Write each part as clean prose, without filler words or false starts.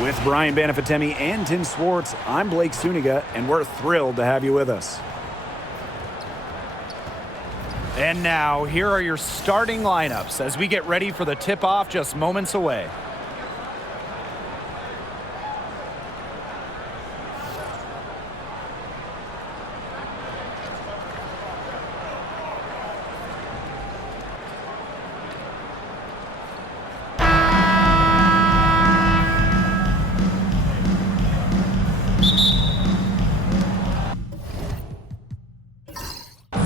With Brian Banafitemi and Tim Swartz, I'm Blake Suniga, and we're thrilled to have you with us. And now, here are your starting lineups as we get ready for the tip-off just moments away.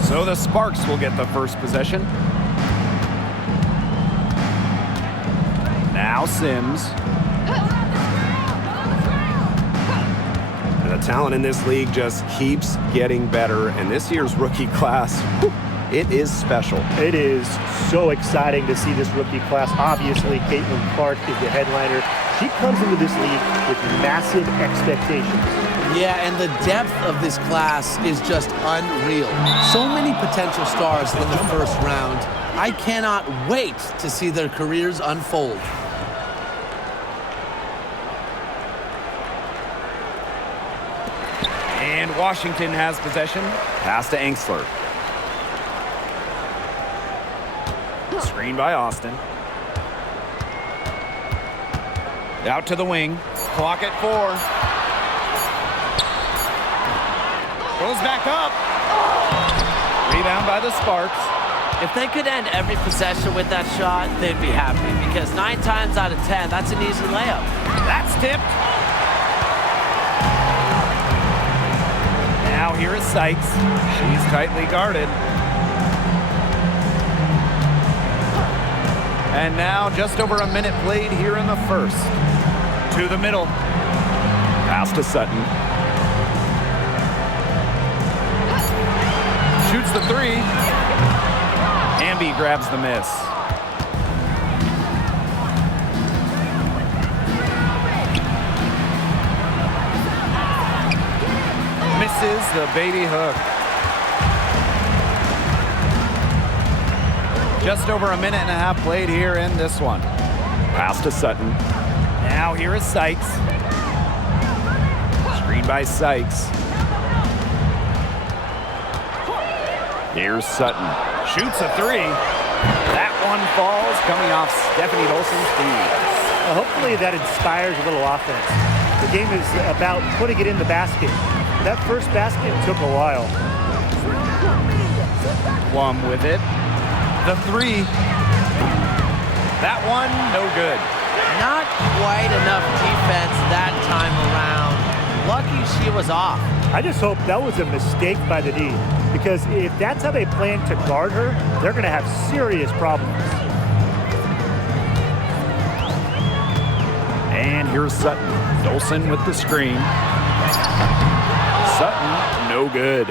So the Sparks will get the first possession. Now Sims. The talent in this league just keeps getting better, and this year's rookie class, it is special. It is so exciting to see this rookie class. Obviously, Caitlin Clark is the headliner. She comes into this league with massive expectations. Yeah, and the depth of this class is just unreal. So many potential stars in the first round. I cannot wait to see their careers unfold. And Washington has possession. Pass to Engstler. Screen by Austin. Out to the wing. Clock at 4. Goes back up. Rebound by the Sparks. If they could end every possession with that shot, they'd be happy, because 9 times out of 10, that's an easy layup. That's tipped. Now here is Sykes. She's tightly guarded. And now just over a minute played here in the first. To the middle. Pass to Sutton. Shoots the 3. Hamby grabs the miss. Misses the baby hook. Just over a minute and a half played here in this one. Pass to Sutton. Now here is Sykes. Screen by Sykes. Here's Sutton. Shoots a 3. That one falls, coming off Stephanie Dolson's feet. Hopefully that inspires a little offense. The game is about putting it in the basket. That first basket took a while. Plum with it. The 3. That one, no good. Not quite enough defense that time around. Lucky she was off. I just hope that was a mistake by the D, because if that's how they plan to guard her, they're going to have serious problems. And here's Sutton. Dolson with the screen. Sutton, no good.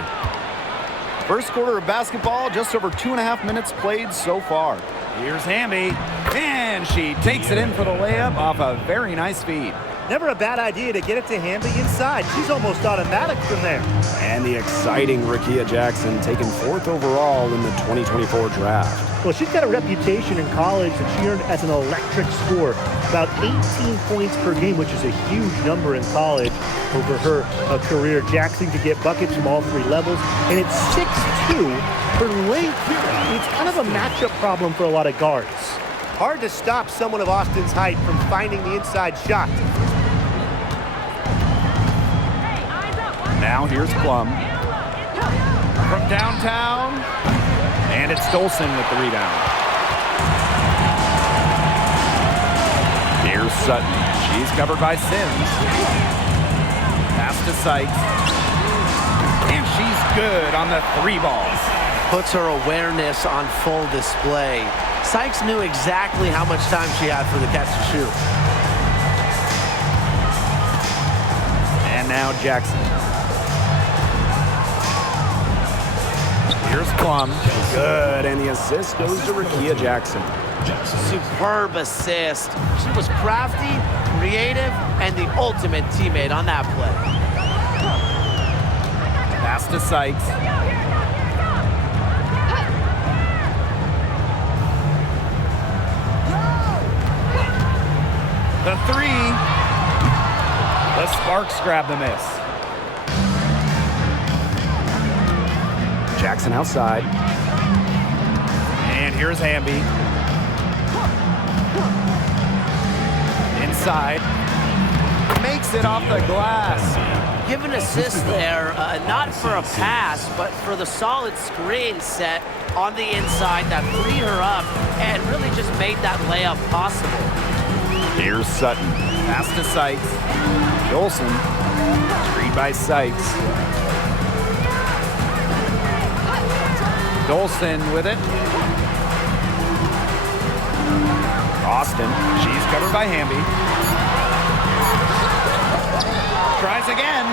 First quarter of basketball, just over 2.5 minutes played so far. Here's Hamby, and she takes it in for the layup off a very nice feed. Never a bad idea to get it to Hamby inside. She's almost automatic from there. And the exciting Rickea Jackson taken 4th overall in the 2024 draft. Well, she's got a reputation in college that she earned as an electric scorer. About 18 points per game, which is a huge number in college over her career. Jackson could get buckets from all 3 levels. And it's 6'2". Her length, it's kind of a matchup problem for a lot of guards. Hard to stop someone of Austin's height from finding the inside shot. Now here's Plum. From downtown, and it's Dolson with the rebound. Here's Sutton. She's covered by Sims. Pass to Sykes. And she's good on the 3 balls. Puts her awareness on full display. Sykes knew exactly how much time she had for the catch and shoot. And now Jackson. Here's Plum. Good, and the assist goes to Rickea Jackson. Superb assist. She was crafty, creative, and the ultimate teammate on that play. Pass to Sykes. The 3. The Sparks grab the miss. Jackson outside. And here's Hamby. Inside. Makes it off the glass. Give an assist there, not for a pass, but for the solid screen set on the inside that freed her up and really just made that layup possible. Here's Sutton. Pass to Sykes. Dolson. Screen by Sykes. Dolson with it. Austin. She's covered by Hamby. Tries again.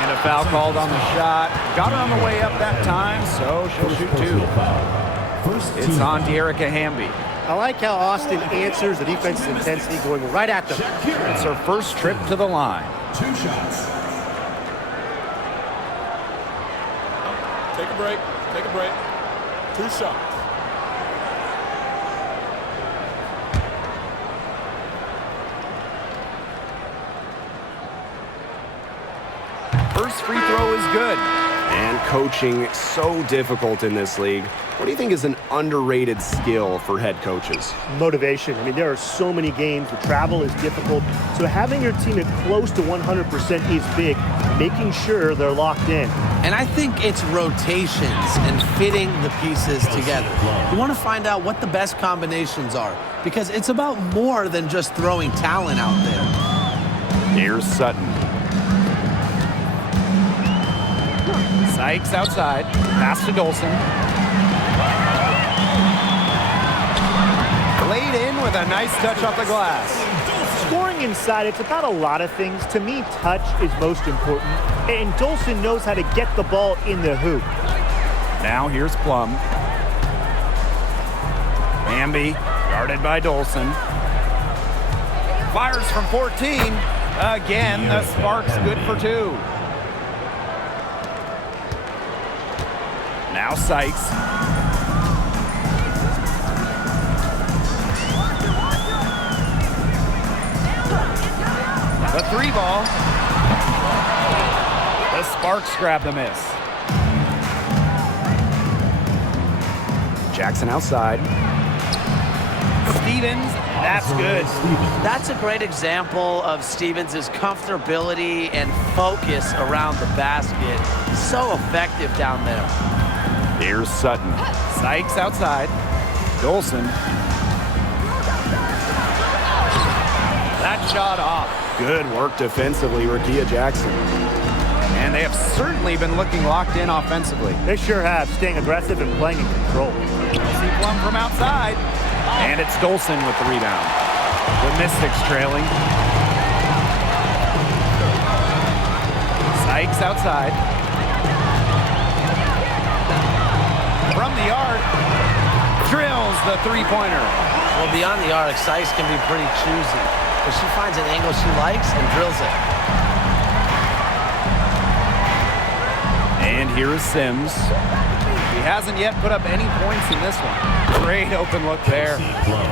And a foul called on the shot. Got her on the way up that time, so she'll shoot two. It's on De'Erica Hamby. I like how Austin answers the defense's intensity, going right at them. It's her first trip to the line. 2 shots. Take a break. Take a break. 2 shots. First free throw is good. And coaching so difficult in this league. What do you think is an underrated skill for head coaches? Motivation. I mean, there are so many games. The travel is difficult. So having your team at close to 100% is big, making sure they're locked in. And I think it's rotations and fitting the pieces together. You want to find out what the best combinations are, because it's about more than just throwing talent out there. Here's Sutton. Sykes outside. Pass to Dolson. Laid in with a nice touch off the glass. Scoring inside, it's about a lot of things. To me, touch is most important. And Dolson knows how to get the ball in the hoop. Now here's Plum. Hamby, guarded by Dolson. Fires from 14. Again, the Sparks good for 2. Now Sykes. The 3 ball. The Sparks grab the miss. Jackson outside. Stevens, that's good. That's a great example of Stevens' comfortability and focus around the basket. So effective down there. Here's Sutton. Sykes outside. Dolson. That shot off. Good work defensively, Rakia Jackson. And they have certainly been looking locked in offensively. They sure have, staying aggressive and playing in control. See Plum from outside. And it's Dolson with the rebound. The Mystics trailing. Sykes outside. From the arc. Drills the three-pointer. Well, beyond the arc, Sykes can be pretty choosy, but she finds an angle she likes and drills it. And here is Sims. He hasn't yet put up any points in this one. Great open look there.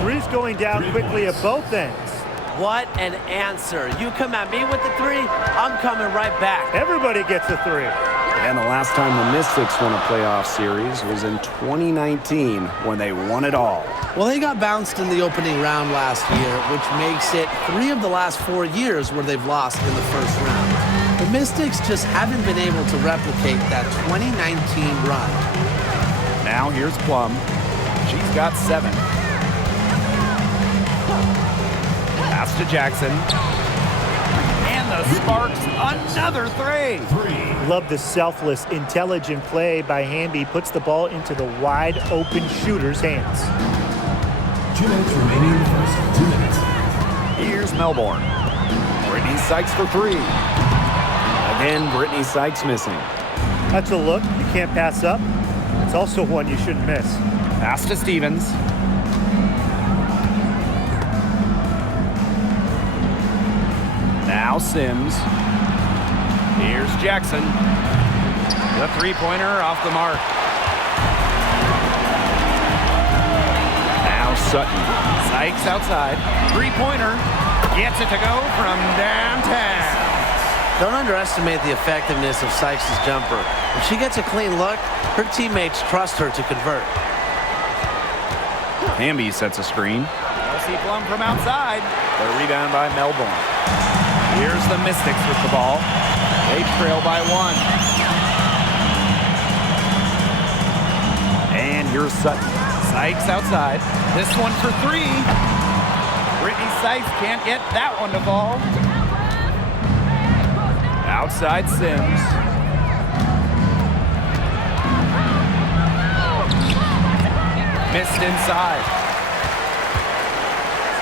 Three's going down quickly at both ends. What an answer. You come at me with the 3, I'm coming right back. Everybody gets a 3. And the last time the Mystics won a playoff series was in 2019 when they won it all. Well, they got bounced in the opening round last year, which makes it 3 of the last 4 years where they've lost in the first round. The Mystics just haven't been able to replicate that 2019 run. Now here's Plum. She's got 7. Pass to Jackson. And the Sparks, another 3. Love the selfless, intelligent play by Hamby. Puts the ball into the wide open shooter's hands. 2 minutes remaining in the first. 2 minutes. Here's Melbourne. Brittany Sykes for 3. Again, Brittany Sykes missing. That's a look you can't pass up. It's also one you shouldn't miss. Pass to Stevens. Now Sims. Here's Jackson. The three-pointer off the mark. Now Sutton. Sykes outside. Three-pointer. Gets it to go from downtown. Don't underestimate the effectiveness of Sykes' jumper. If she gets a clean look, her teammates trust her to convert. Hamby sets a screen. Kelsey Plum from outside. The rebound by Melbourne. Here's the Mystics with the ball. They trail by 1. And here's Sutton. Sykes outside. This one for 3. Brittany Sykes can't get that one to fall. Outside Sims. Missed inside.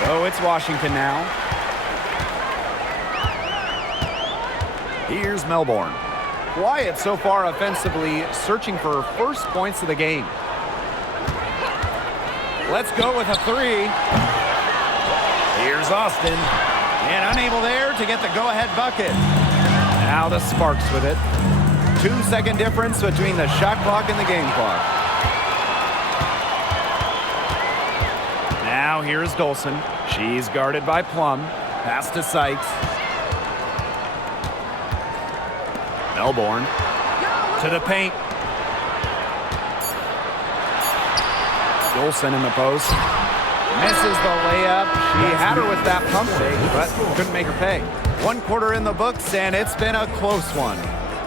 So it's Washington now. Here's Melbourne. Quiet so far offensively, searching for first points of the game. Let's go with a 3. Here's Austin. And unable there to get the go-ahead bucket. Now the Sparks with it. 2-second difference between the shot clock and the game clock. Now here's Dolson. She's guarded by Plum. Pass to Sykes. Melbourne to the paint. Dolson in the post. Misses the layup. She had her with that pump fake, but couldn't make her pay. 1 quarter in the books, and it's been a close one.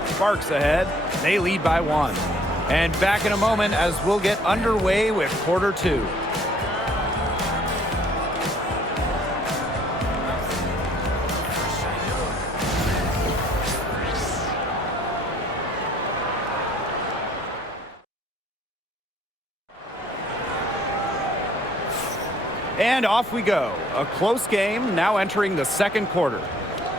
Sparks ahead. They lead by 1. And back in a moment as we'll get underway with quarter 2. And off we go. A close game now entering the second quarter.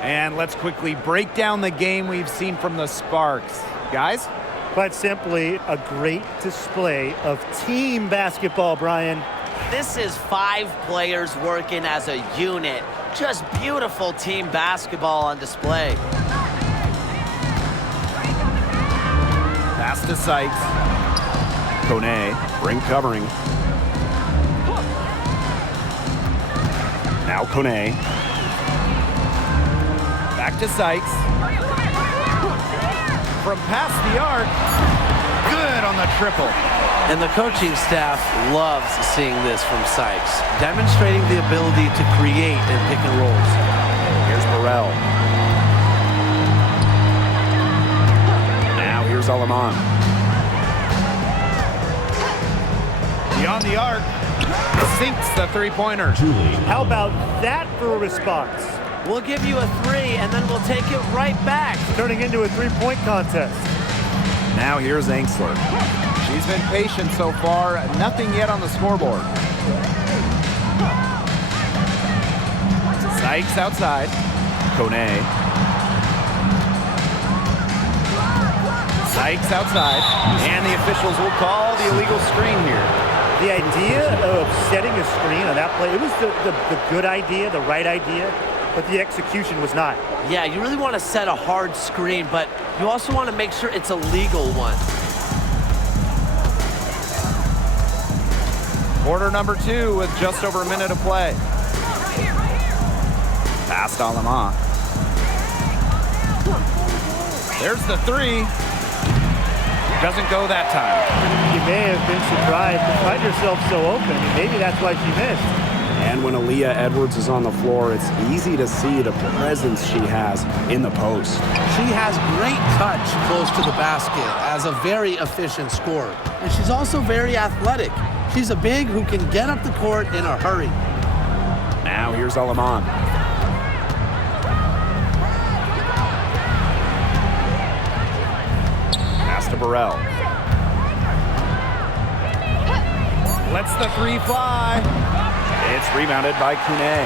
And let's quickly break down the game we've seen from the Sparks. Guys? Quite simply, a great display of team basketball, Brian. This is 5 players working as a unit. Just beautiful team basketball on display. Pass to Sykes. Kone, ring covering. Now Kone. Back to Sykes. From past the arc. Good on the triple. And the coaching staff loves seeing this from Sykes, demonstrating the ability to create in pick and rolls. Here's Burrell. Now here's Alaman. Beyond the arc. Sinks the 3-pointer. How about that for a response? We'll give you a 3, and then we'll take it right back. Turning into a 3-point contest. Now here's Angsler. She's been patient so far. Nothing yet on the scoreboard. Sykes outside. Kone. Sykes outside. And the officials will call the illegal screen here. The idea of setting a screen on that play, it was the good idea, the right idea, but the execution was not. Yeah, you really want to set a hard screen, but you also want to make sure it's a legal one. Quarter number 2 with just over a minute of play. Pass to Alama. There's the 3. Doesn't go that time. You may have been surprised to find yourself so open. Maybe that's why she missed. And when Aaliyah Edwards is on the floor, it's easy to see the presence she has in the post. She has great touch close to the basket as a very efficient scorer. And she's also very athletic. She's a big who can get up the court in a hurry. Now here's Alaman. Pass to Burrell. Lets the 3 fly. It's rebounded by Kune.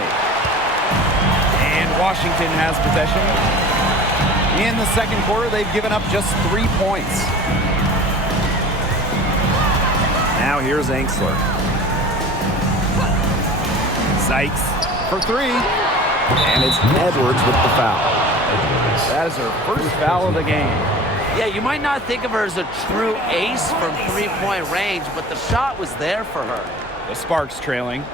And Washington has possession. In the second quarter, they've given up just 3 points. Now here's Angsler. Sykes for 3. And it's Edwards with the foul. That is her first foul of the game. Yeah, you might not think of her as a true ace from 3-point range, but the shot was there for her. The Sparks trailing.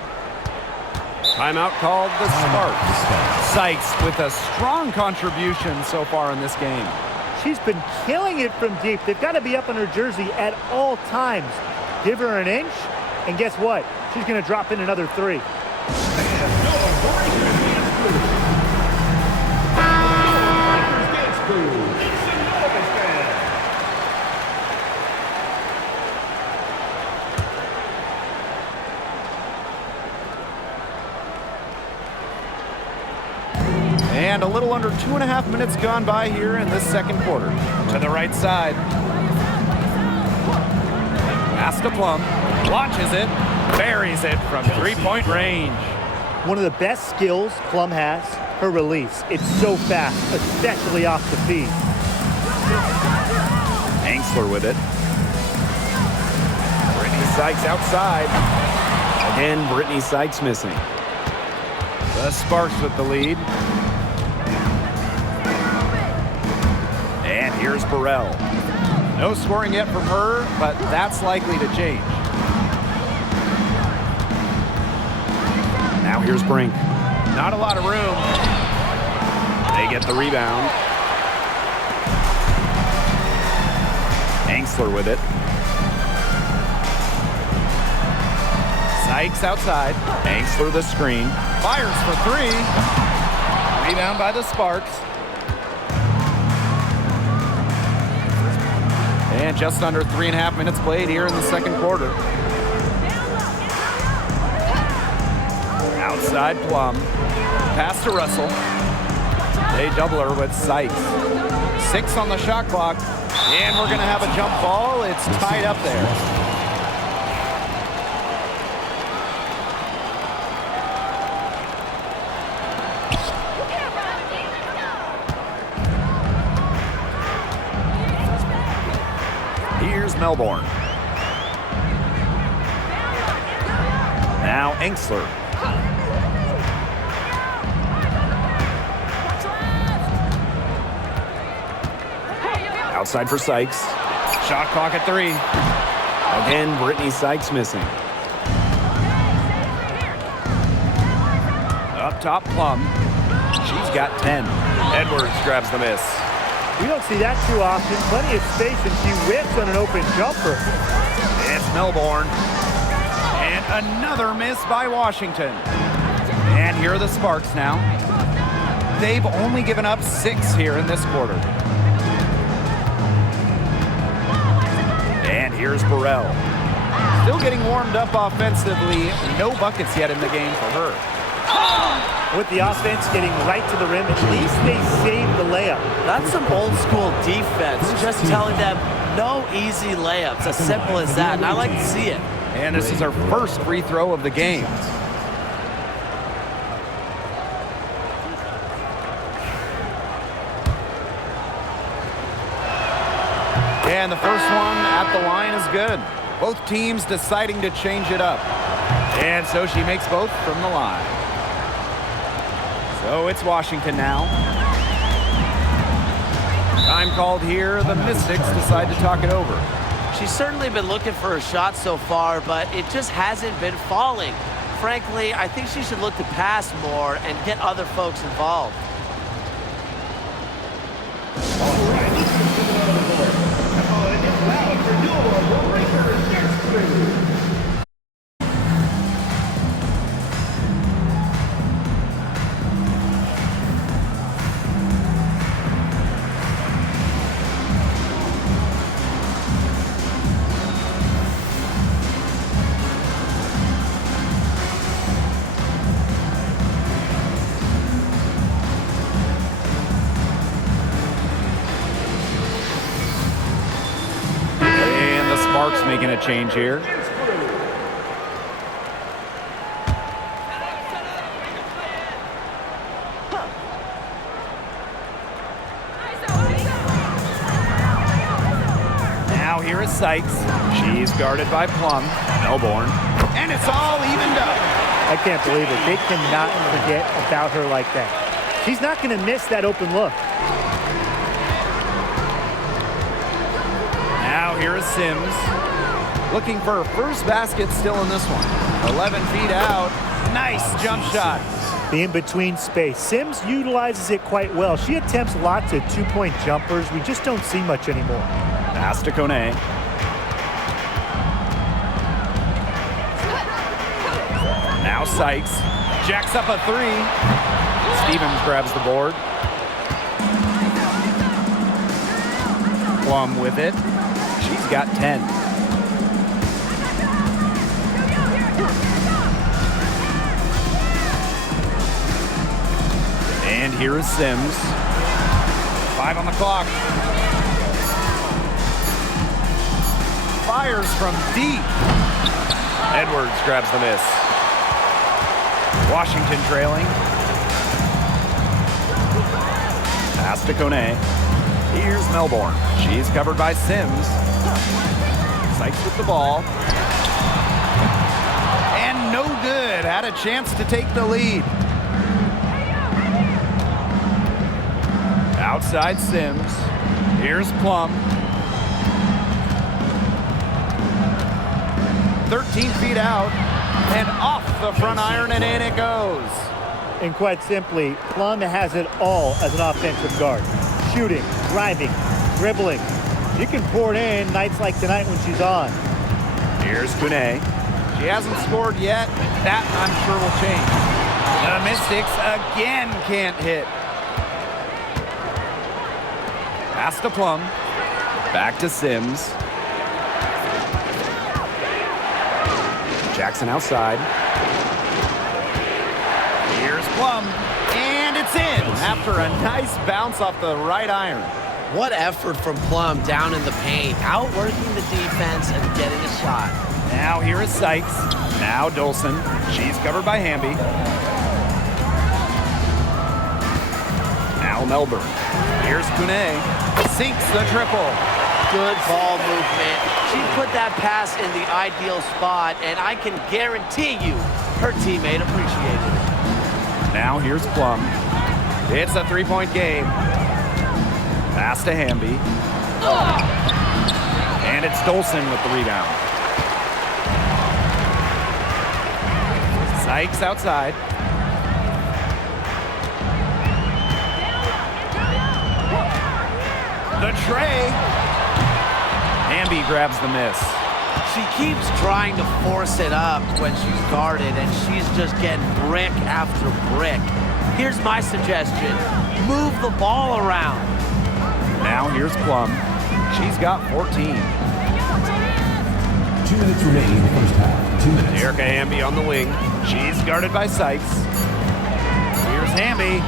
Timeout called the Sparks. Sykes with a strong contribution so far in this game. She's been killing it from deep. They've got to be up on her jersey at all times. Give her an inch, and guess what? She's going to drop in another 3. And a little under 2.5 minutes gone by here in this second quarter. To the right side. Pass to Plum. Launches it. Buries it from three-point range. One of the best skills Plum has, her release. It's so fast, especially off the feet. Angsler with it. Brittany Sykes outside. Again, Brittany Sykes missing. The Sparks with the lead. And here's Burrell. No scoring yet from her, but that's likely to change. Now here's Brink. Not a lot of room. They get the rebound. Angsler with it. Sykes outside. Angsler the screen. Fires for 3. Rebound by the Sparks. And just under 3.5 minutes played here in the second quarter. Outside Plum. Pass to Russell. They double her with Sykes. 6 on the shot clock. And we're going to have a jump ball. It's tied up there. Here's Melbourne. Now Angsler. Outside for Sykes. Shot clock at 3. Again, Brittany Sykes missing. Up top, Plum. She's got 10. Edwards grabs the miss. We don't see that too often. Plenty of space, and she whips on an open jumper. It's Melbourne. And another miss by Washington. And here are the Sparks now. They've only given up 6 here in this quarter. And here's Burrell. Still getting warmed up offensively. No buckets yet in the game for her. With the offense getting right to the rim, at least they saved the layup. That's some old school defense, just telling them no easy layups, as simple as that, and I like to see it. And this is her first free throw of the game. And the first one at the line is good. Both teams deciding to change it up. And so she makes both from the line. So it's Washington now. Time called here. The Mystics decide to talk it over. She's certainly been looking for a shot so far, but it just hasn't been falling. Frankly, I think she should look to pass more and get other folks involved. Sparks making a change here. Now here is Sykes. She's guarded by Plum. Melbourne. And it's all evened up. I can't believe it. They cannot forget about her like that. She's not going to miss that open look. Now here is Sims. Looking for her first basket still in this one. 11 feet out. Nice jump shot. The in-between space. Sims utilizes it quite well. She attempts lots of two-point jumpers. We just don't see much anymore. Pass to Kone. Now Sykes. Jacks up a three. Stevens grabs the board. Plum with it. She's got 10. And here is Sims. 5 on the clock. Fires from deep. Edwards grabs the miss. Washington trailing. Pass to Kone. Here's Melbourne. She's covered by Sims. Sykes with the ball. And no good. Had a chance to take the lead. Outside Sims. Here's Plum. 13 feet out. And off the front iron, and in it goes. And quite simply, Plum has it all as an offensive guard. Shooting, driving, dribbling. She can pour it in nights like tonight when she's on. Here's Kone. She hasn't scored yet. That, I'm sure, will change. The Mystics again can't hit. Pass to Plum. Back to Sims. Jackson outside. Here's Plum. And it's in after a nice bounce off the right iron. What effort from Plum down in the paint, outworking the defense and getting a shot. Now here is Sykes. Now Dolson. She's covered by Hamby. Now Melbourne. Here's Kone. Sinks the triple. Good ball movement. She put that pass in the ideal spot, and I can guarantee you her teammate appreciated it. Now here's Plum. It's a three-point game. Pass to Hamby. And it's Dolson with the rebound. Sykes outside. The tray. Hamby grabs the miss. She keeps trying to force it up when she's guarded, and she's just getting brick after brick. Here's my suggestion. Move the ball around. Now here's Plum. She's got 14. 2 minutes remaining in the first half. 2 minutes. Erica Hamby on the wing. She's guarded by Sykes. Here's Hamby.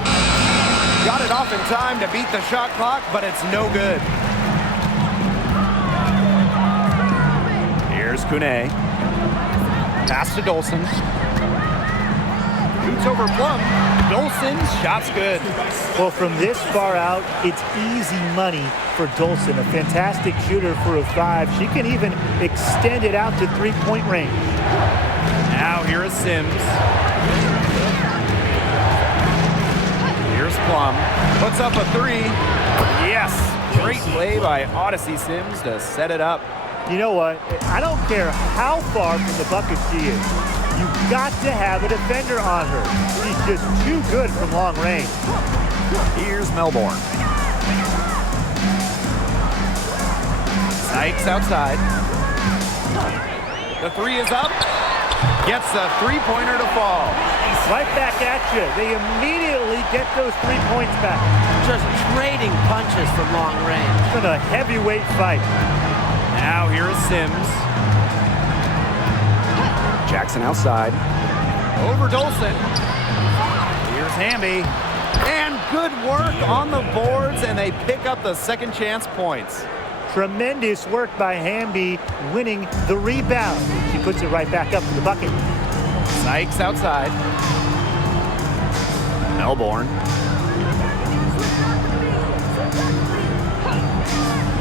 Got it off in time to beat the shot clock, but it's no good. Here's Kone. Pass to Dolson. Shoots over Plum. Dolson's shot's good. Well, from this far out, it's easy money for Dolson. A fantastic shooter for a 5. She can even extend it out to three-point range. Now here is Sims. Here's Plum. Puts up a three. Yes. Great play by Odyssey Sims to set it up. You know what? I don't care how far from the bucket she is. You've got to have a defender on her. She's just too good from long range. Here's Melbourne. Sykes outside. The three is up. Gets a three-pointer to fall. Right back at you. They immediately get those 3 points back. Just trading punches from long range. It's been a heavyweight fight. Now here is Sims. Jackson outside. Over Dolson. Here's Hamby. And good work on the boards, and they pick up the second chance points. Tremendous work by Hamby, winning the rebound. She puts it right back up to the bucket. Sykes outside. Melbourne.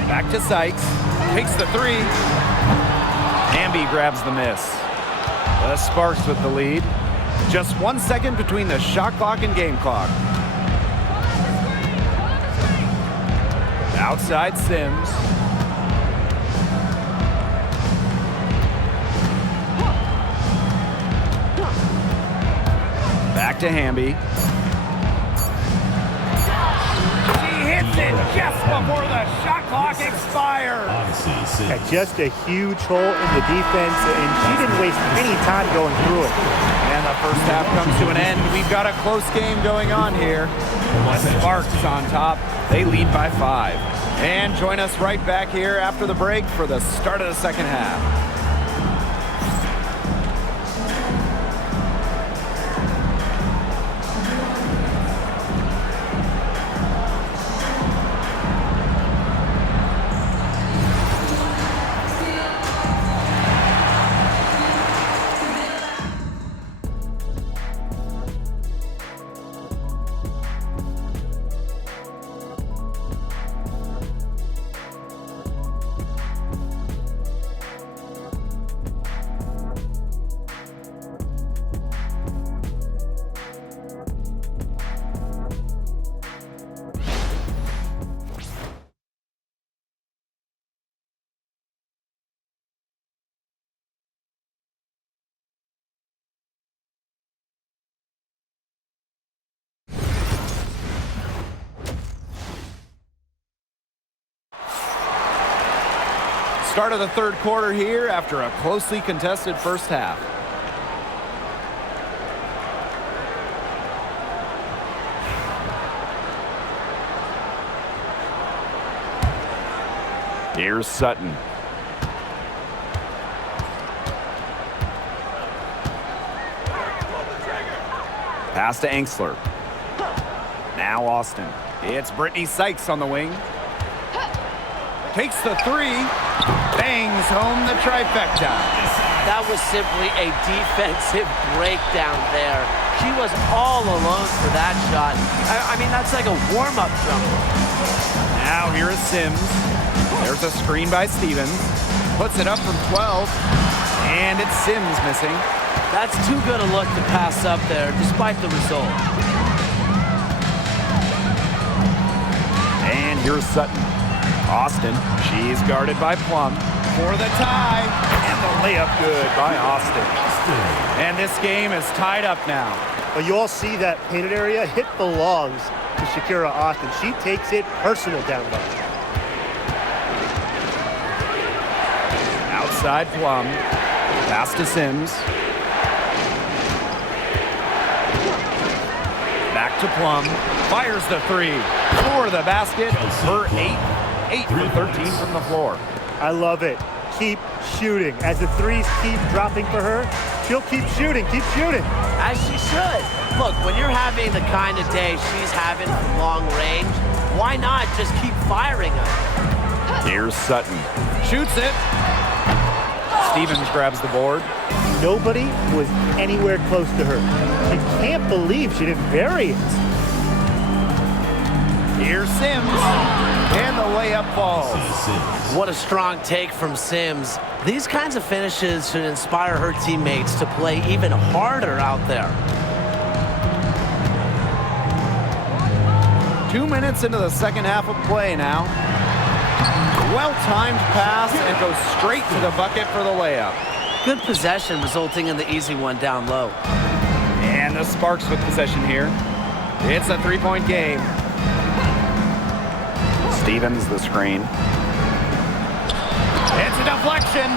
Back to Sykes. Takes the three. Hamby grabs the miss. The Sparks with the lead. Just 1 second between the shot clock and game clock. Outside Sims. Back to Hamby. She hits it just before the shot clock expires. Yeah, just a huge hole in the defense, and she didn't waste any time going through it. And the first half comes to an end. We've got a close game going on here. The Sparks on top. They lead by 5. And join us right back here after the break for the start of the second half. Start of the third quarter here after a closely contested first half. Here's Sutton. Pass to Angsler. Now Austin. It's Brittany Sykes on the wing. Takes the 3. Bangs home the trifecta. That was simply a defensive breakdown there. She was all alone for that shot. I mean, that's like a warm-up jumper. Now here is Sims. There's a screen by Stevens. Puts it up from 12. And it's Sims missing. That's too good a look to pass up there, despite the result. And here's Sutton. Austin, she's guarded by Plum for the tie. And the layup good by Austin. And this game is tied up now. But you all see that painted area. Hit belongs to Shakira Austin. She takes it personal down low. Outside Plum. Pass to Sims. Back to Plum. Fires the 3 for the basket. Her 8 for 13 from the floor. I love it. Keep shooting. As the threes keep dropping for her, she'll keep shooting, keep shooting. As she should. Look, when you're having the kind of day she's having from long range, why not just keep firing her? Here's Sutton. Shoots it. Stevens grabs the board. Nobody was anywhere close to her. I can't believe she didn't bury it. Here's Sims. And the layup falls. What a strong take from Sims. These kinds of finishes should inspire her teammates to play even harder out there. 2 minutes into the second half of play now. Well-timed pass and goes straight to the bucket for the layup. Good possession resulting in the easy one down low. And the Sparks with possession here. It's a 3-point game. Stevens the screen. It's a deflection.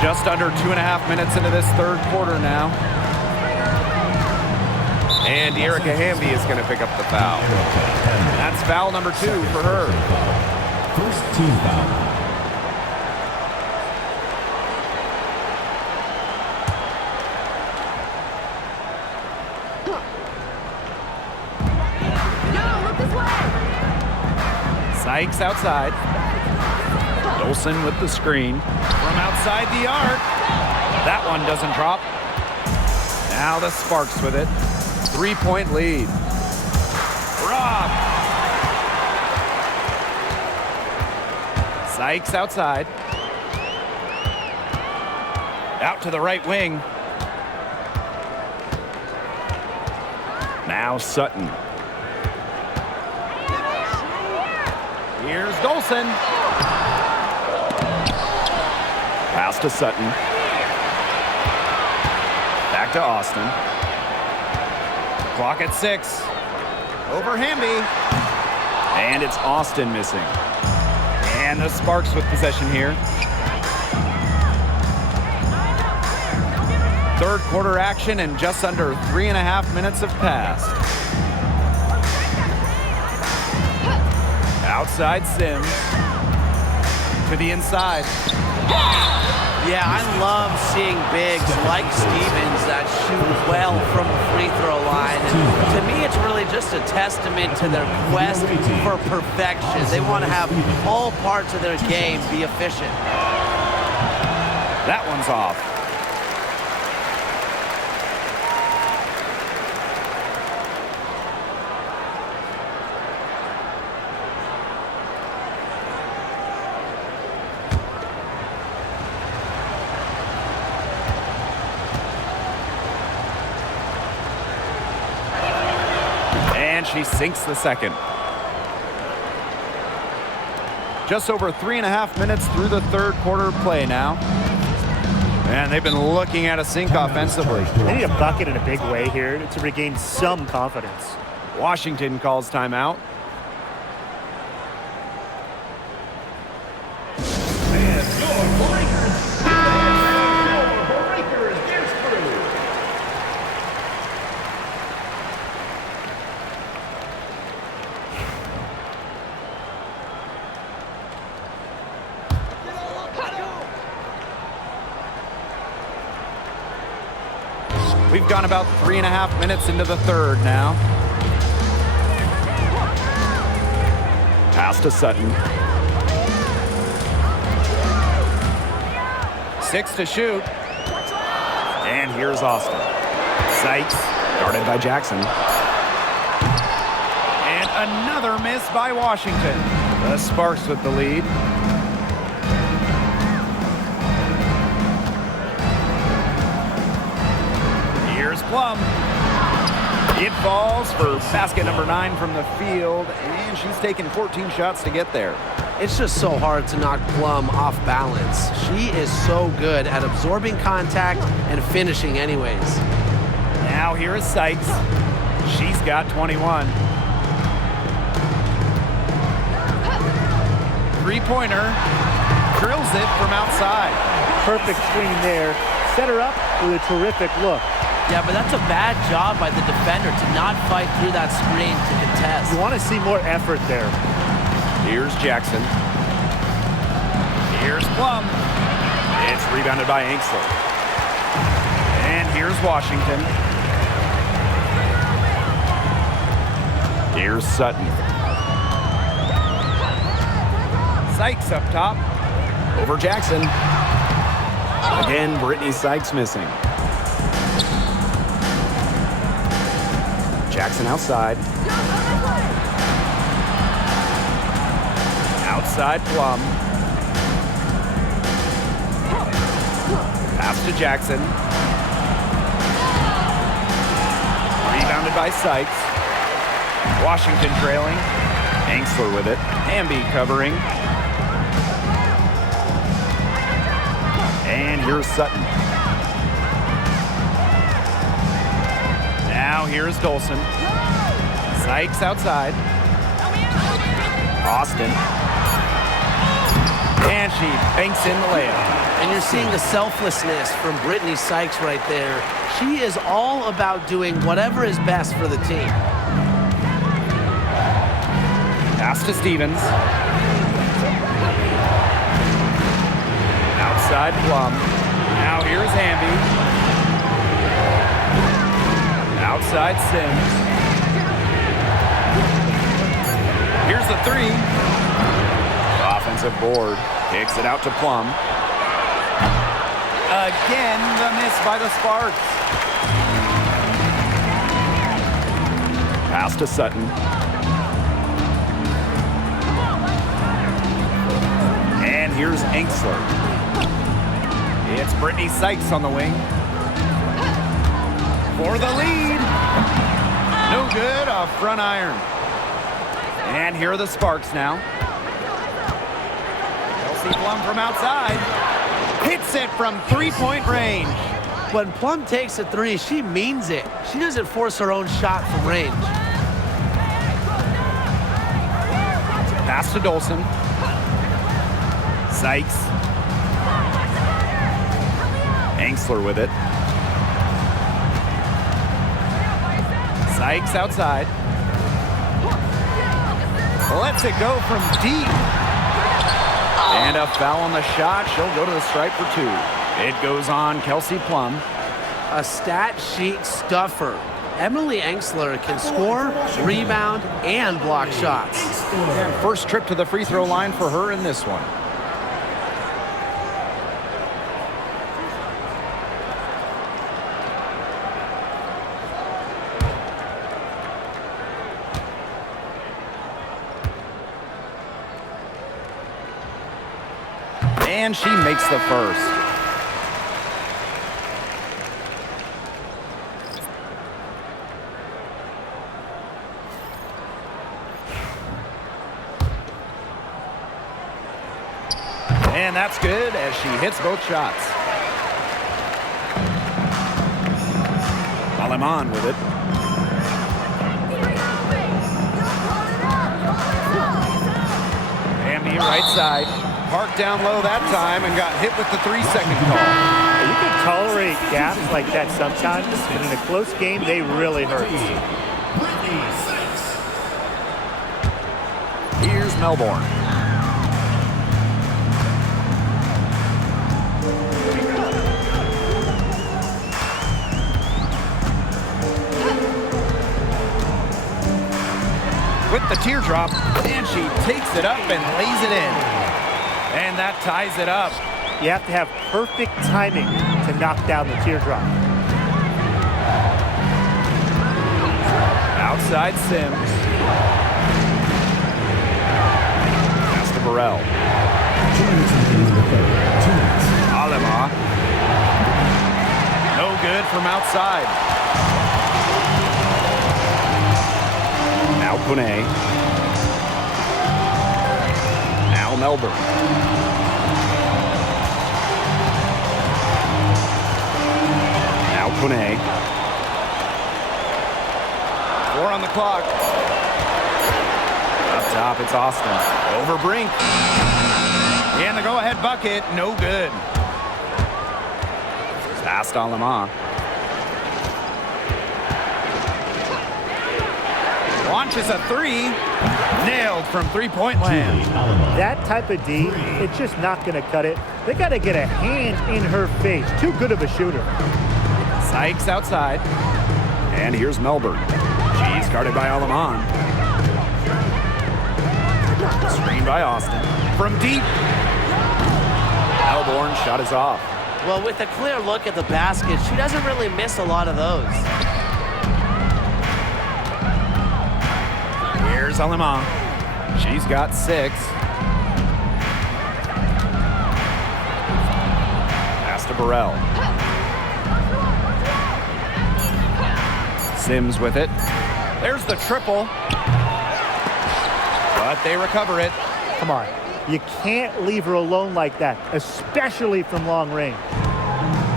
Just under 2.5 minutes into this third quarter now. And Erica Hamby is going to pick up the foul. That's foul number 2 for her. First team foul. Sykes outside. Dolson with the screen. From outside the arc. That one doesn't drop. Now the Sparks with it. 3-point lead. Rob. Sykes outside. Out to the right wing. Now Sutton. Here's Dolson. Pass to Sutton. Back to Austin. Clock at 6. Over Hamby. And it's Austin missing. And the Sparks with possession here. Third quarter action and just under 3.5 minutes have passed. Outside Sims. To the inside. Yeah, I love seeing bigs like Stevens that shoot well from the free throw line. And to me, it's really just a testament to their quest for perfection. They want to have all parts of their game be efficient. That one's off. And she sinks the second. Just over 3.5 minutes through the third quarter play now. And they've been looking at a sink offensively. They need a bucket in a big way here to regain some confidence. Washington calls timeout. We've gone about 3.5 minutes into the third now. Pass to Sutton. 6 to shoot. And here's Austin. Sykes, guarded by Jackson. And another miss by Washington. The Sparks with the lead. Here's Plum. It falls for basket number 9 from the field, and she's taken 14 shots to get there. It's just so hard to knock Plum off balance. She is so good at absorbing contact and finishing anyways. Now here is Sykes. She's got 21. Three-pointer. Drills it from outside. Perfect screen there. Set her up with a terrific look. Yeah, but that's a bad job by the defender to not fight through that screen to contest. You want to see more effort there. Here's Jackson. Here's Plum. It's rebounded by Ainsley. And here's Washington. Here's Sutton. Sykes up top. Over Jackson. Again, Brittany Sykes missing. Jackson outside. Outside Plum. Pass to Jackson. Rebounded by Sykes. Washington trailing. Ainsley with it. Hamby covering. And here's Sutton. Now here's Dolson. Sykes outside. Austin. And she banks in the layup. And you're seeing the selflessness from Brittany Sykes right there. She is all about doing whatever is best for the team. Pass to Stevens. Outside Plum. Now here's Hamby. Outside Sims. Here's the 3. Offensive board. Kicks it out to Plum. Again, the miss by the Sparks. Pass to Sutton. And here's Ainsley. It's Brittany Sykes on the wing. For the lead. No good off front iron. And here are the Sparks now. Kelsey Plum from outside. Hits it from 3-point range. When Plum takes a three, she means it. She doesn't force her own shot from range. Pass to Dolson. Sykes. Angsler with it. Sykes outside. Lets it go from deep. And a foul on the shot. She'll go to the stripe for 2. It goes on Kelsey Plum. A stat sheet stuffer. Emily Angsler can score, rebound, and block shots. And first trip to the free throw line for her in this one. And she makes the first. And that's good as she hits both shots. Aleman with it. Hamby right side. Parked down low that time and got hit with the 3-second call. You can tolerate gaps like that sometimes, but in a close game, they really hurt. Here's Melbourne. With the teardrop, and she takes it up and lays it in. And that ties it up. You have to have perfect timing to knock down the teardrop. Outside Sims. Pass to Burrell. Alema. No good from outside. Now Kone. Now Melbourne. Now Kone. 4 on the clock. Up top, it's Austin. Over Brink. And the go-ahead bucket, no good. Past Alema. Launches a 3. Nailed from three-point land. That type of D, it's just not going to cut it. They got to get a hand in her face. Too good of a shooter. Sykes outside. And here's Melbourne. She's guarded by Aleman. Screen by Austin. From deep. Melbourne shot is off. Well, with a clear look at the basket, she doesn't really miss a lot of those. Here's Aleman. She's got 6. Pass to Burrell. Sims with it. There's the triple. But they recover it. Come on. You can't leave her alone like that, especially from long range.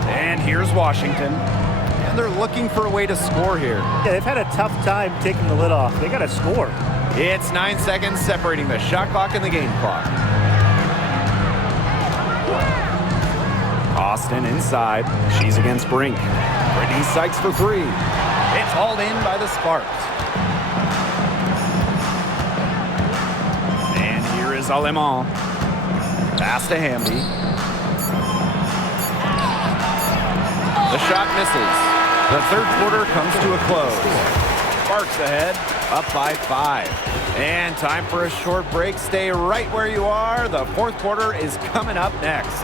And here's Washington. And they're looking for a way to score here. Yeah, they've had a tough time taking the lid off. They got to score. It's 9 seconds separating the shot clock and the game clock. Austin inside. She's against Brink. Brittany Sykes for 3. It's hauled in by the Sparks. And here is Aleman. Pass to Hamby. The shot misses. The third quarter comes to a close. Sparks ahead, up by 5. And time for a short break. Stay right where you are. The fourth quarter is coming up next.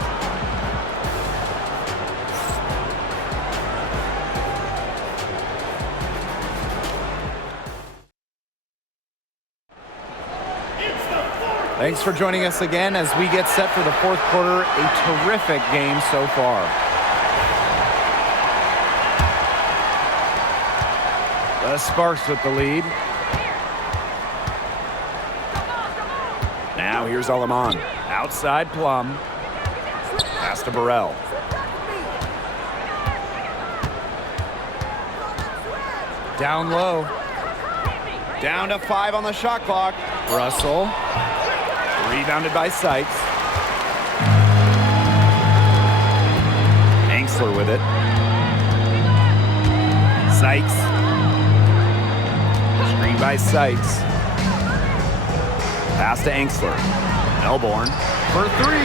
Thanks for joining us again as we get set for the fourth quarter. A terrific game so far. The Sparks with the lead. Now here's Aleman. Outside Plum. Pass to Burrell. Down low. Down to 5 on the shot clock. Russell. Rebounded by Sykes. Angsler with it. Sykes. Screen by Sykes. Pass to Angsler. Melbourne for 3.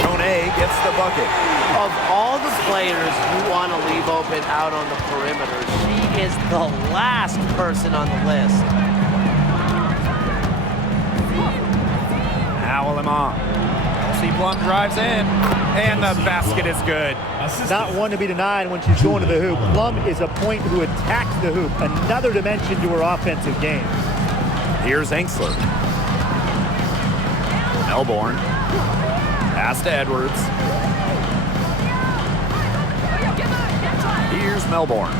Kone gets the bucket. Of all the players you want to leave open out on the perimeter, she is the last person on the list. Now Lemon. Kelsey Plum drives in, and the basket is good. Not one to be denied when she's going to the hoop. Plum is a point who attacks the hoop. Another dimension to her offensive game. Here's Angsler. Melbourne. Pass to Edwards. Here's Melbourne.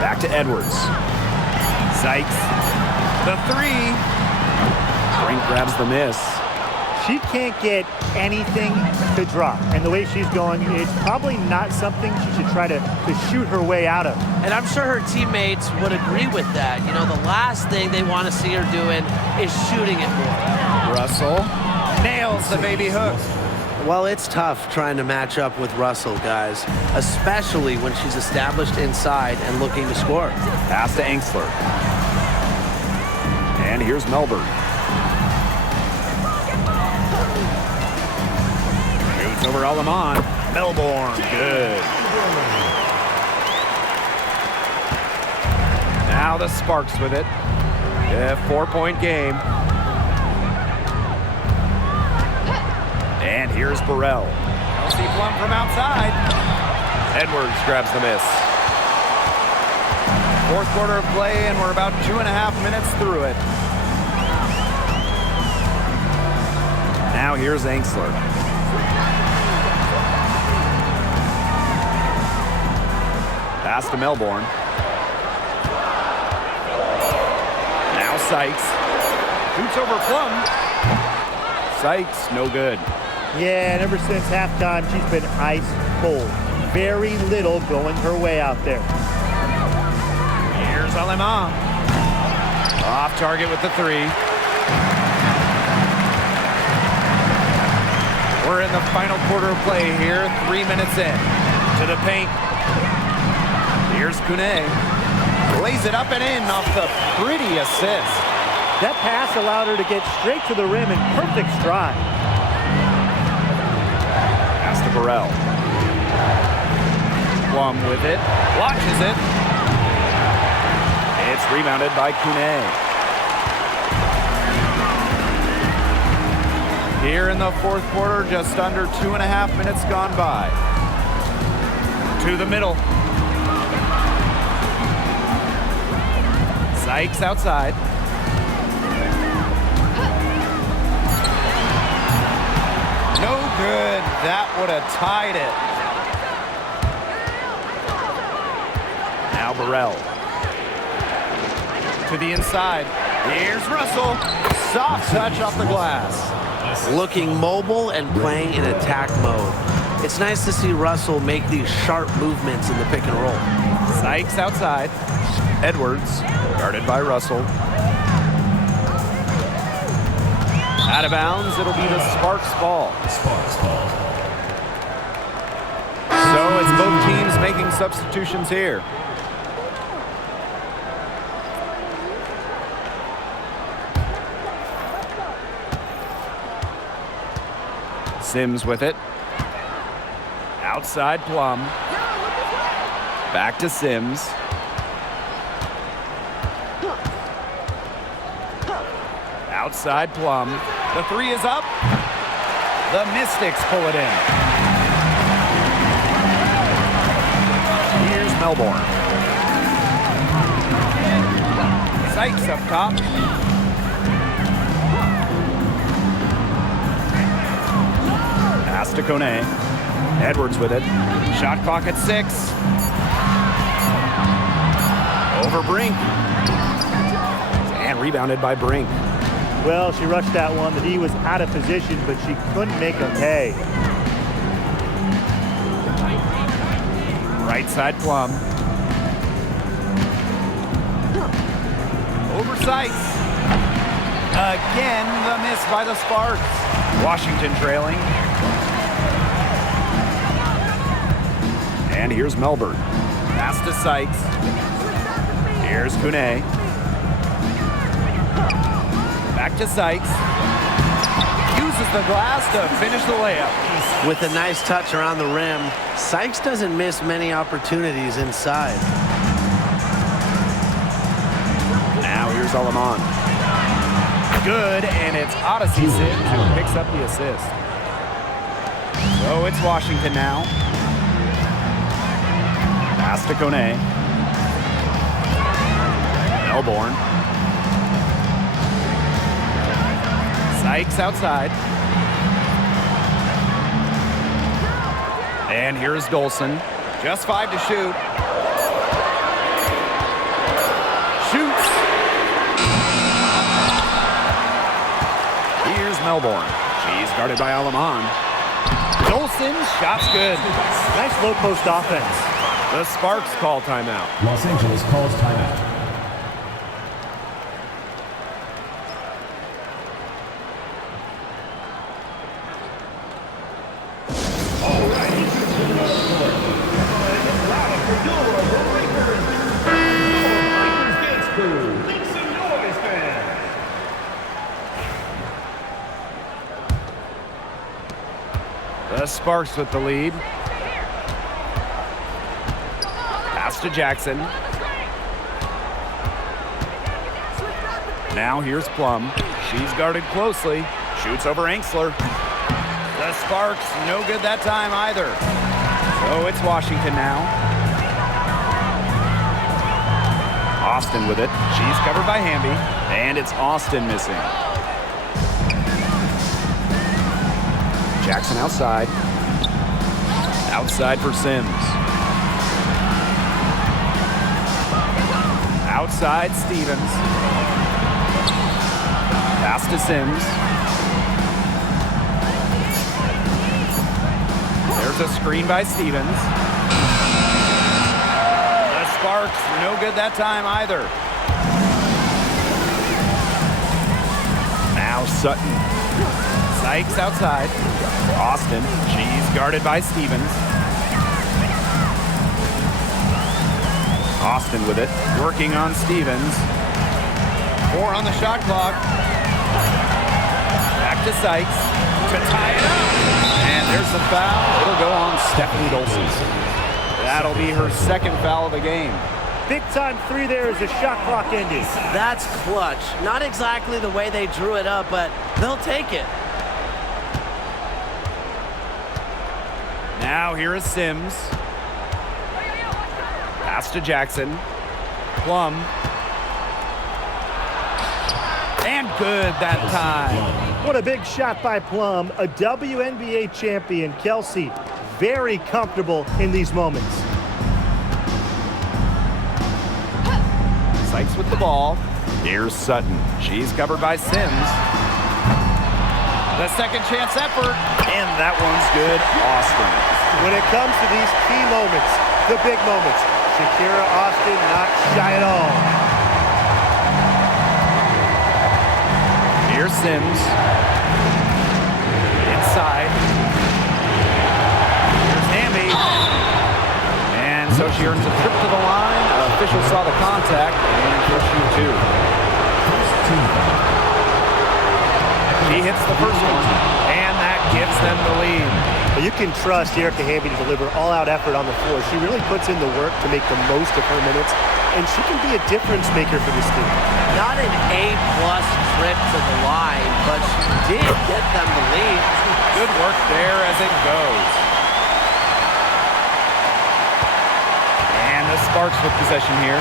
Back to Edwards. Sykes. The 3. Brink grabs the miss. She can't get anything to drop. And the way she's going, it's probably not something she should try to shoot her way out of. And I'm sure her teammates would agree with that. You know, the last thing they want to see her doing is shooting it more. Russell nails the baby hook. Well, it's tough trying to match up with Russell, guys, especially when she's established inside and looking to score. Pass to Angsler. And here's Melbourne. Shoots over Alamon. Melbourne, good. Now the Sparks with it. A 4-point game. And here's Burrell. Kelsey Plum from outside. Edwards grabs the miss. 4th quarter of play, and we're about 2.5 minutes through it. Now here's Angsler. Pass to Melbourne. Now Sykes. Shoots over Plum. Sykes, no good. Yeah, and ever since halftime, she's been ice cold. Very little going her way out there. Here's Alema. Off target with the 3. We're in the final quarter of play here. 3 minutes in. To the paint. Here's Kune. Lays it up and in off the pretty assist. That pass allowed her to get straight to the rim in perfect stride. Pass to Burrell. Plum with it. Watches it. It's rebounded by Kune. Here in the 4th quarter, just under 2.5 minutes gone by. To the middle. Sykes outside. No good. That would have tied it. Now Burrell. To the inside. Here's Russell. Soft touch off the glass. Looking mobile and playing in attack mode. It's nice to see Russell make these sharp movements in the pick and roll. Sykes outside. Edwards, guarded by Russell. Out of bounds, it'll be the Sparks ball. So it's both teams making substitutions here. Sims with it. Outside Plum. Back to Sims. Outside Plum. The 3 is up. The Mystics pull it in. Here's Melbourne. Sykes up top. Pass to Kone. Edwards with it. Shot clock at 6. Over Brink. And rebounded by Brink. Well, she rushed that one. The D was out of position, but she couldn't make them pay. Right side Plum. Over Sykes. Again, the miss by the Sparks. Washington trailing. And here's Melbourne. Pass to Sykes. Here's Kune. Back to Sykes. Uses the glass to finish the layup. With a nice touch around the rim, Sykes doesn't miss many opportunities inside. Now here's Alaman. Good, and it's Odyssey Sims who picks up the assist. So it's Washington now. Pass to Kone. Melbourne. Sykes outside. And here's Dolson. Just 5 to shoot. Shoots. Here's Melbourne. She's guarded by Alaman. Dolson, shot's good. Nice low post offense. The Sparks call timeout. Los Angeles calls timeout. The Sparks with the lead. Pass to Jackson. Now here's Plum. She's guarded closely. Shoots over Anxler. The Sparks, no good that time either. So it's Washington now. Austin with it. She's covered by Hamby. And it's Austin missing. Jackson outside. Outside for Sims. Outside Stevens. Pass to Sims. There's a screen by Stevens. The Sparks, no good that time either. Now Sutton. Sykes outside. Austin, she's guarded by Stevens. Austin with it, working on Stevens. 4 on the shot clock. Back to Sykes to tie it up. And there's the foul. It'll go on Stephanie Dolson. That'll be her second foul of the game. Big time 3 there as the shot clock ending. That's clutch. Not exactly the way they drew it up, but they'll take it. Now here is Sims. Pass to Jackson. Plum. And good that time. What a big shot by Plum, a WNBA champion. Kelsey, very comfortable in these moments. Sykes with the ball. Here's Sutton. She's covered by Sims. The second chance effort, and that one's good. Austin. When it comes to these key moments, the big moments, Shakira Austin not shy at all. Here's Sims. Inside. Here's Hamby. And so she earns a trip to the line. Official saw the contact, and she'll shoot 2. She hits the first one, and that gives them the lead. But you can trust Erica Hamby to deliver all-out effort on the floor. She really puts in the work to make the most of her minutes, and she can be a difference maker for this team. Not an A-plus trip to the line, but she did get them the lead. Good work there as it goes. And the Sparks with possession here.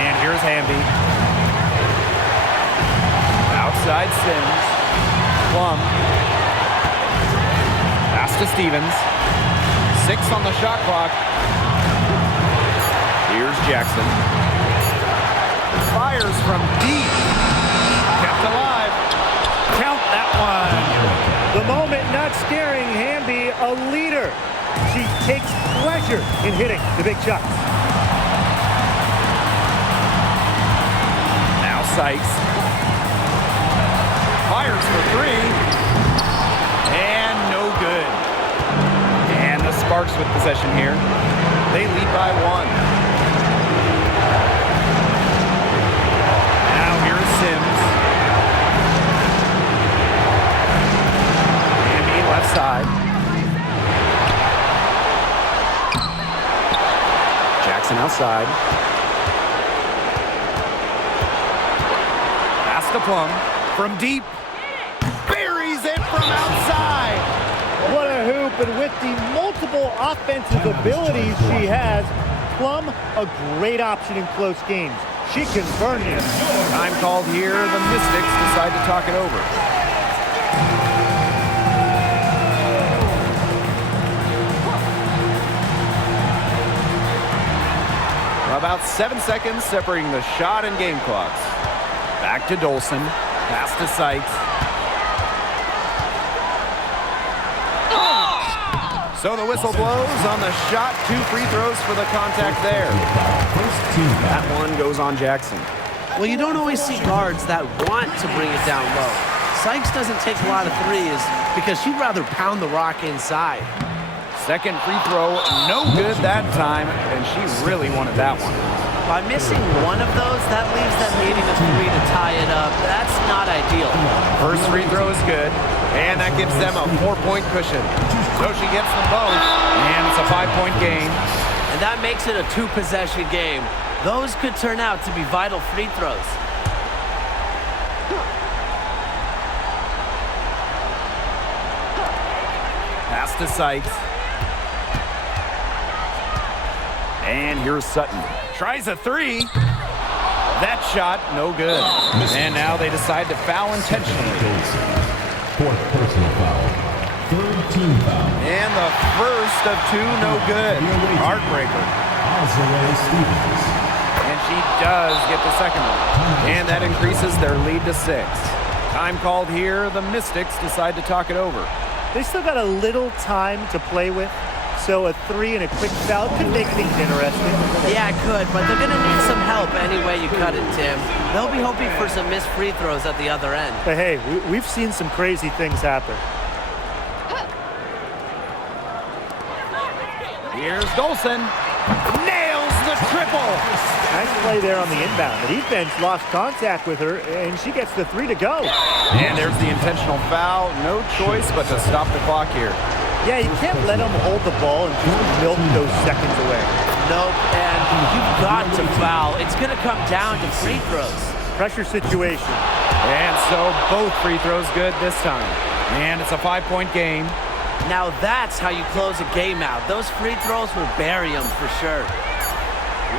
And here's Hamby. Outside Sims. Plum. Pass to Stevens. 6 on the shot clock. Here's Jackson. Fires from deep. Kept alive. Count that one. The moment not scaring Hamby, a leader. She takes pleasure in hitting the big shots. Now Sykes. Fires for three. And no good. And the Sparks with possession here. They lead by one. Now here's Sims. Hamby left side. Jackson outside. Pass to Plum from deep. Buries it from outside. What a hoop, and with the multiple offensive abilities she has, Plum, a great option in close games. She can burn it. Time called here. The Mystics decide to talk it over. About 7 seconds separating the shot and game clocks. Back to Dolson. Pass to Sykes. So the whistle blows on the shot. 2 free throws for the contact there. That one goes on Jackson. Well, you don't always see guards that want to bring it down low. Sykes doesn't take a lot of threes because she'd rather pound the rock inside. Second free throw, no good that time, and she really wanted that one. By missing one of those, that leaves them needing a three to tie it up. That's not ideal. First free throw is good, and that gives them a 4-point cushion. So she gets them both, and it's a 5-point game. And that makes it a 2-possession game. Those could turn out to be vital free throws. Pass to Sykes. And here's Sutton. Tries a three. That shot, no good. And now they decide to foul intentionally. Fourth personal foul. Third team foul. And the first of 2, no good. Heartbreaker. Stevens. And she does get the second one. And that increases their lead to 6. Time called here. The Mystics decide to talk it over. They still got a little time to play with, so a 3 and a quick foul could make things interesting. Yeah, it could, but they're going to need some help any way you cut it, Tim. They'll be hoping for some missed free throws at the other end. But hey, we've seen some crazy things happen. Here's Dolson. Nails the triple. Nice play there on the inbound. The defense lost contact with her, and she gets the 3 to go. And there's the intentional foul. No choice but to stop the clock here. Yeah, you can't let them hold the ball and just milk those seconds away. Nope, and you've got to foul. It's going to come down to free throws. Pressure situation. And so both free throws good this time. And it's a 5-point game. Now that's how you close a game out. Those free throws will bury them for sure.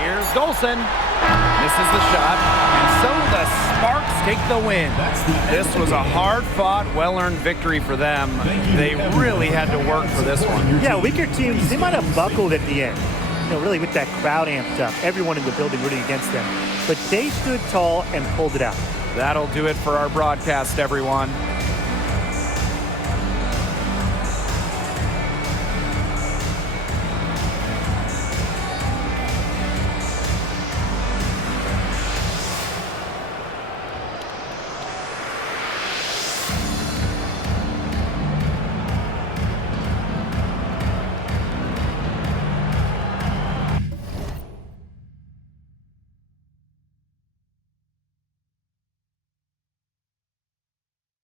Here's Dolson. Misses the shot. And so the Sparks take the win. This was a hard-fought, well-earned victory for them. They really had to work for this one. Yeah, weaker teams, they might have buckled at the end. You know, really with that crowd amped up. Everyone in the building rooting against them. But they stood tall and pulled it out. That'll do it for our broadcast, everyone.